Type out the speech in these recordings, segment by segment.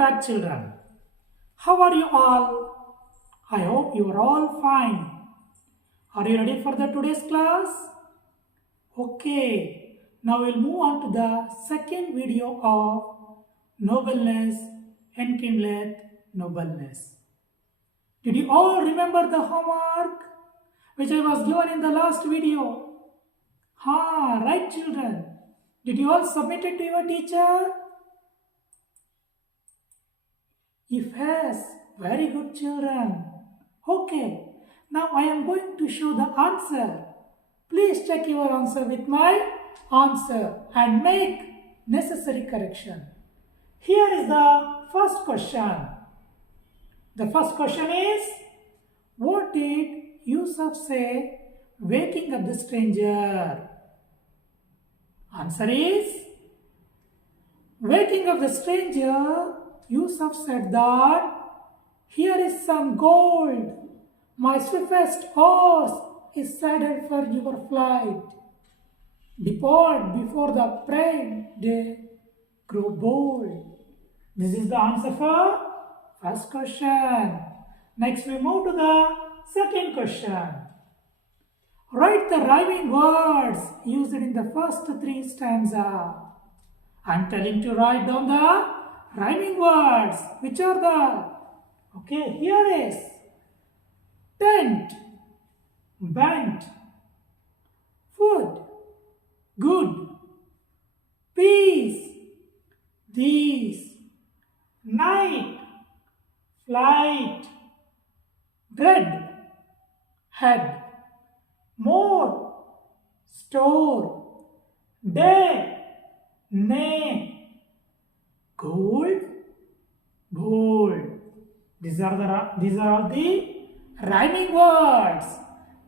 back, children. How are you all? I hope you are all fine. Are you ready for the today's class? Okay, now we'll move on to the second video of Nobleness Enkindleth Nobleness. Did you all remember the homework which I was given in the last video? Right, children. Did you all submit it to your teacher? If yes, very good, children. Okay, now I am going to show the answer. Please check your answer with my answer and make necessary correction. Here is the first question. The first question is, what did Yusuf say waking up the stranger? Answer is, waking up the stranger, Yusuf said that, here is some gold. My swiftest horse is saddled for your flight. Depart before the pride day grow bold. This is the answer for first question. Next we move to the second question. Write the rhyming words used in the first three stanzas. I am telling to write down the rhyming words. Which are the? Okay, here is tent, bent, food, good, peace, these, night, flight, bread, head, more, store, day, nay, gold, bold. These are all the rhyming words.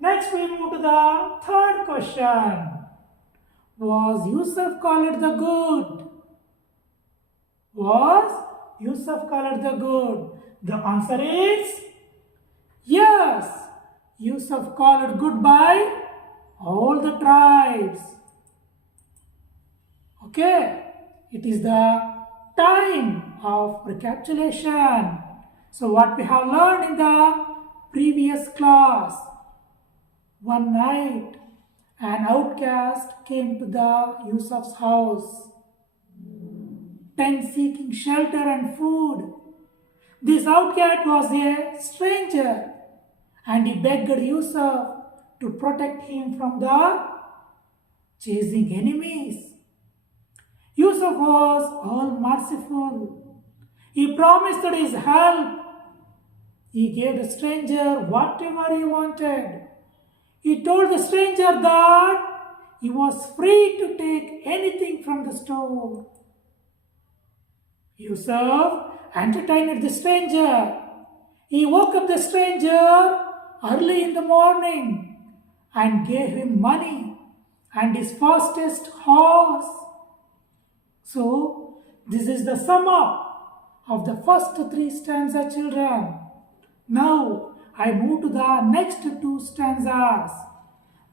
Next we move to the third question. Was Yusuf called the good? Was Yusuf called the good? The answer is yes. Yusuf called good by all the tribes. Okay, it is the time of recapitulation. So what we have learned in the previous class, one night an outcast came to the Yusuf's house, tent seeking shelter and food. This outcast was a stranger and he begged Yusuf to protect him from the chasing enemies. Yusuf was all merciful. He promised his help. He gave the stranger whatever he wanted. He told the stranger that he was free to take anything from the store. Yusuf entertained the stranger. He woke up the stranger early in the morning and gave him money and his fastest horse. So, this is the sum up of the first three stanza, children. Now, I move to the next two stanzas.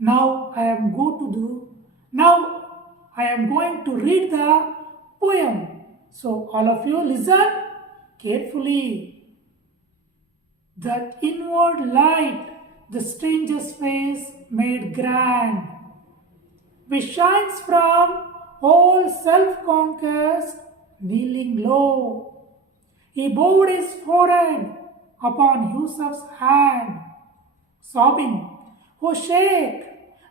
Now, I am going to read the poem. So, all of you listen carefully. That inward light the stranger's face made grand, which shines from all self-conquest, kneeling low. He bowed his forehead upon Yusuf's hand, sobbing, "O Sheikh,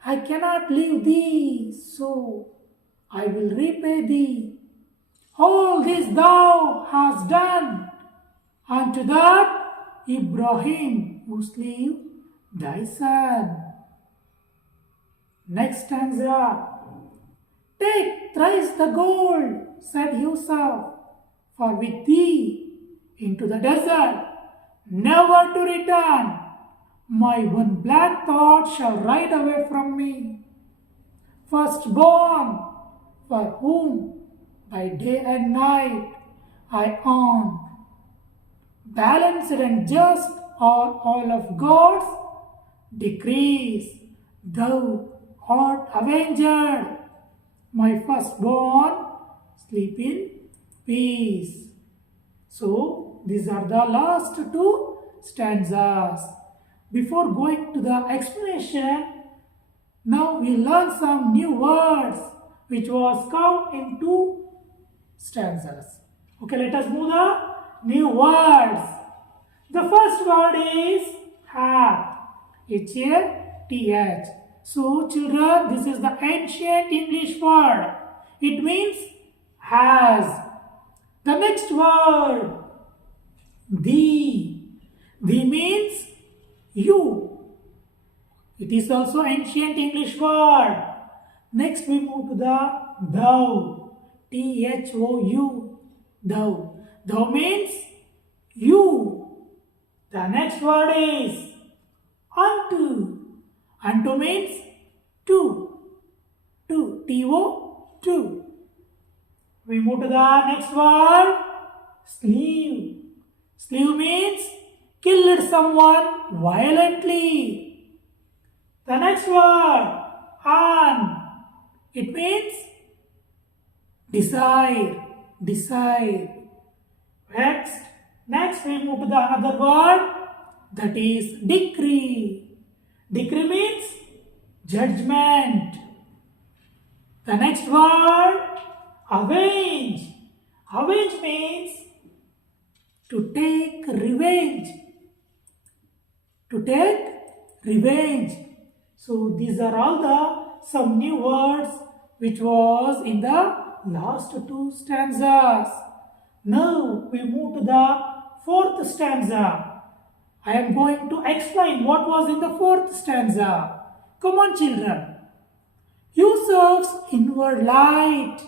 I cannot leave thee, so I will repay thee. All this thou hast done unto that Ibrahim who slew thy son." Next stanza. Take thrice the gold, said Yusuf, for with thee into the desert, never to return. My one black thought shall ride away from me. Firstborn, for whom by day and night I earn. Balanced and just are all of God's decrees. Thou art avenged. My firstborn, sleep in peace. So these are the last two stanzas. Before going to the explanation, now we learn some new words which was come in two stanzas. Okay, let us move the new words. The first word is hath. H-A-T-H. So children, this is the ancient English word. It means has. The next word, thee. Thee means you. It is also ancient English word. Next we move to the thou. T-H-O-U. Thou. Thou means you. The next word is unto. Unto means to. To. T-O. To. We move to the next word, slew. Slew means killed someone violently. The next word, an. It means desire. Desire. Next we move to the another word, that is decree. Decree means judgment. The next word, avenge. Avenge means to take revenge. To take revenge. So these are all the some new words which was in the last two stanzas. Now we move to the fourth stanza. I am going to explain what was in the fourth stanza. Come on children. Yusuf's inward light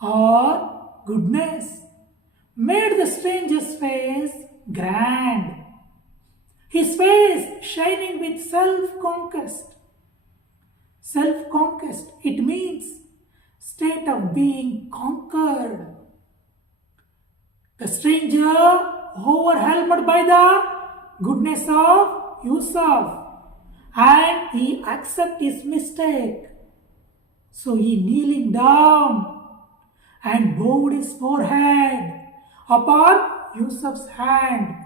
or goodness made the stranger's face grand. His face shining with self-conquest. Self-conquest, it means state of being conquered. The stranger overwhelmed by the goodness of Yusuf, and he accepted his mistake. So he kneeling down and bowed his forehead upon Yusuf's hand.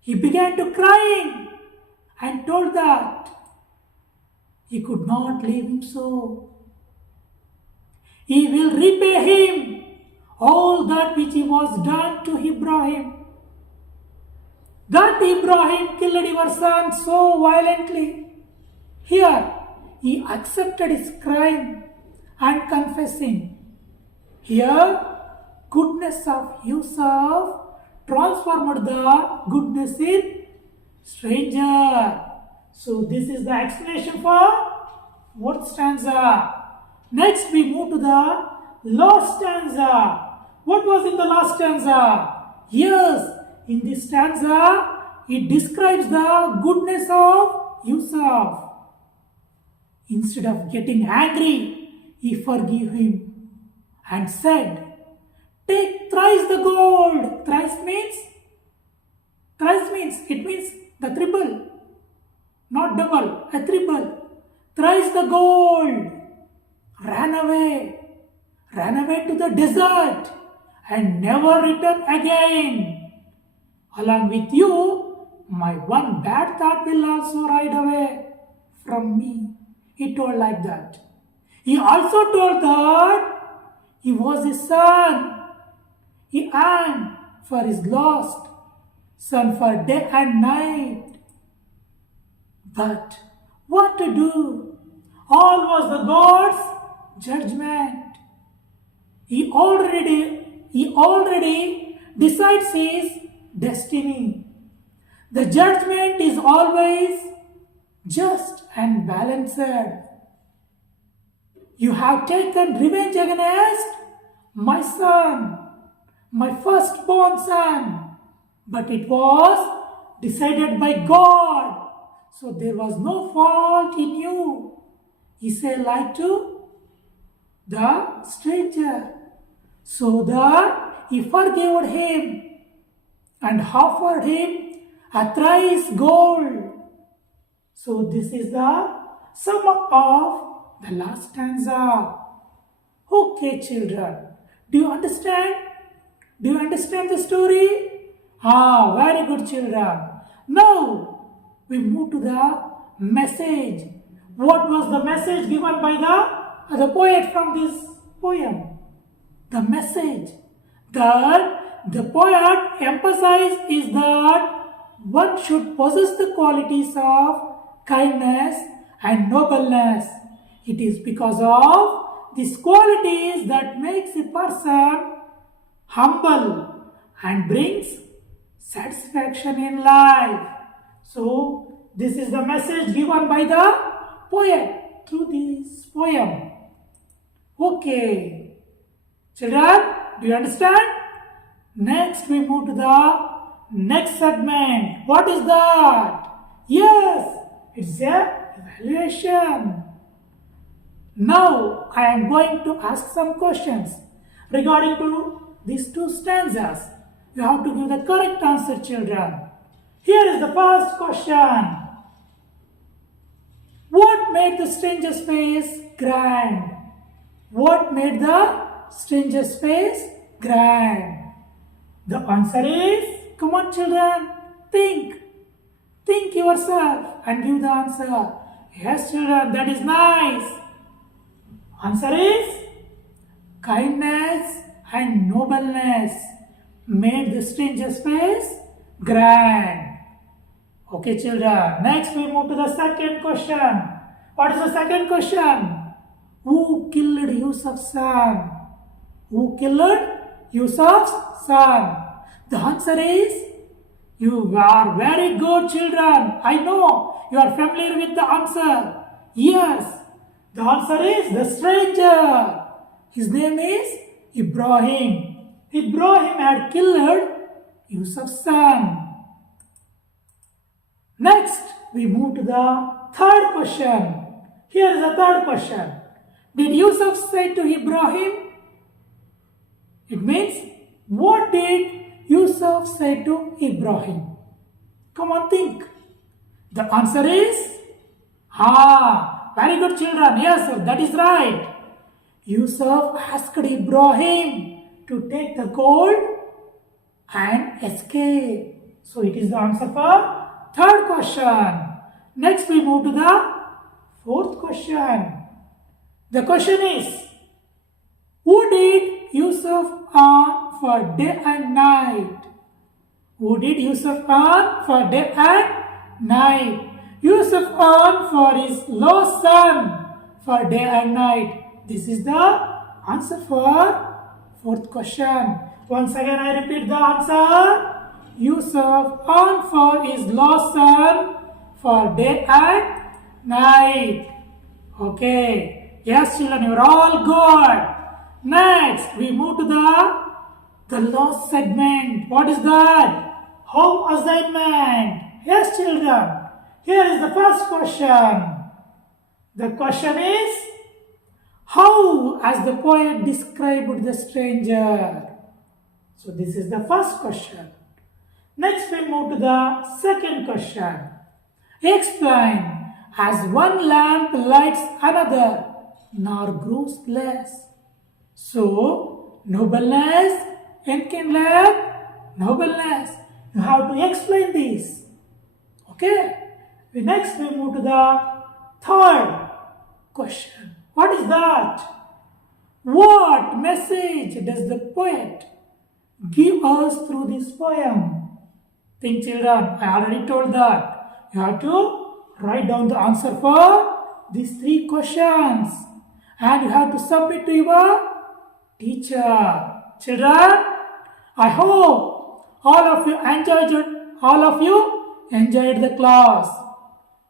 He began to crying and told that he could not leave him so. He will repay him all that which he was done to Ibrahim. That Ibrahim killed your son so violently. Here, he accepted his crime and confessing. Here, goodness of Yusuf transformed the goodness in stranger. So this is the explanation for fourth stanza. Next we move to the last stanza. What was in the last stanza? Yes, in this stanza it describes the goodness of Yusuf. Instead of getting angry, he forgave him and said, "Take thrice the gold." Thrice means it means the triple, not double, a triple. Thrice the gold. Ran away to the desert and never return again. Along with you, my one bad thought will also ride away from me. He told like that. He also told that he was his son. He yearned for his lost son for day and night. But what to do? All was the God's judgment. He already decides his destiny. The judgment is always just and balanced. You have taken revenge against my son, my firstborn son, but it was decided by God. So there was no fault in you. He said like to the stranger, so that he forgave him and offered him a thrice gold. So this is the sum of the last stanza. Okay children, do you understand Do you understand the story? Ah, very good children. Now we move to the message. What was the message given by the poet from this poem? The message that the poet emphasized is that one should possess the qualities of kindness and nobleness. It is because of these qualities that makes a person humble and brings satisfaction in life. So, this is the message given by the poet through this poem. Okay. Children, do you understand? Next, we move to the next segment. What is that? Yes, it's a evaluation. Now, I am going to ask some questions regarding to these two stanzas. You have to give the correct answer, children. Here is the first question. What made the stranger's face grand? What made the stranger's face grand? The answer is, come on children, think. Think yourself and give the answer. Yes children, that is nice. Answer is, kindness and nobleness made the stranger's face grand. Okay children, next we move to the second question. What is the second question? Who killed Yusuf's son? Who killed Yusuf's son? The answer is, you are very good children. I know you are familiar with the answer. Yes, the answer is the stranger. His name is Ibrahim. Ibrahim had killed Yusuf's son. Next, we move to the third question. Here is the third question. Did Yusuf say to Ibrahim? It means, what did Yusuf say to Ibrahim? Come on, think. The answer is, very good children. Yes, sir, that is right. Yusuf asked Ibrahim to take the gold and escape. So it is the answer for third question. Next we move to the fourth question. The question is, who did Yusuf earn for day and night? Who did Yusuf earn for day and night? Yusuf earned for his lost son for day and night. This is the answer for fourth question. Once again I repeat the answer. Yusuf earned for his lost son for day and night. Okay. Yes children, you are all good. Next, we move to the last segment. What is that? Home assignment. Yes children. Here is the first question. The question is, how has the poet described the stranger? So this is the first question. Next we move to the second question. Explain. As one lamp lights another, nor grows less. So, nobleness enkindleth nobleness. You have to explain this. Okay. Next we move to the third question. What is that? What message does the poet give us through this poem? Think children, I already told that. You have to write down the answer for these three questions. And you have to submit to your teacher. Children, I hope all of you enjoyed the class.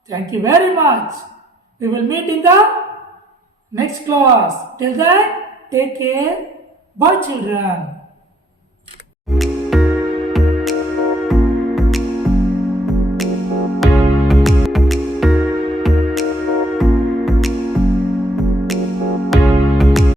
Thank you very much. We will meet in the next class. Till then, take care. Bye children.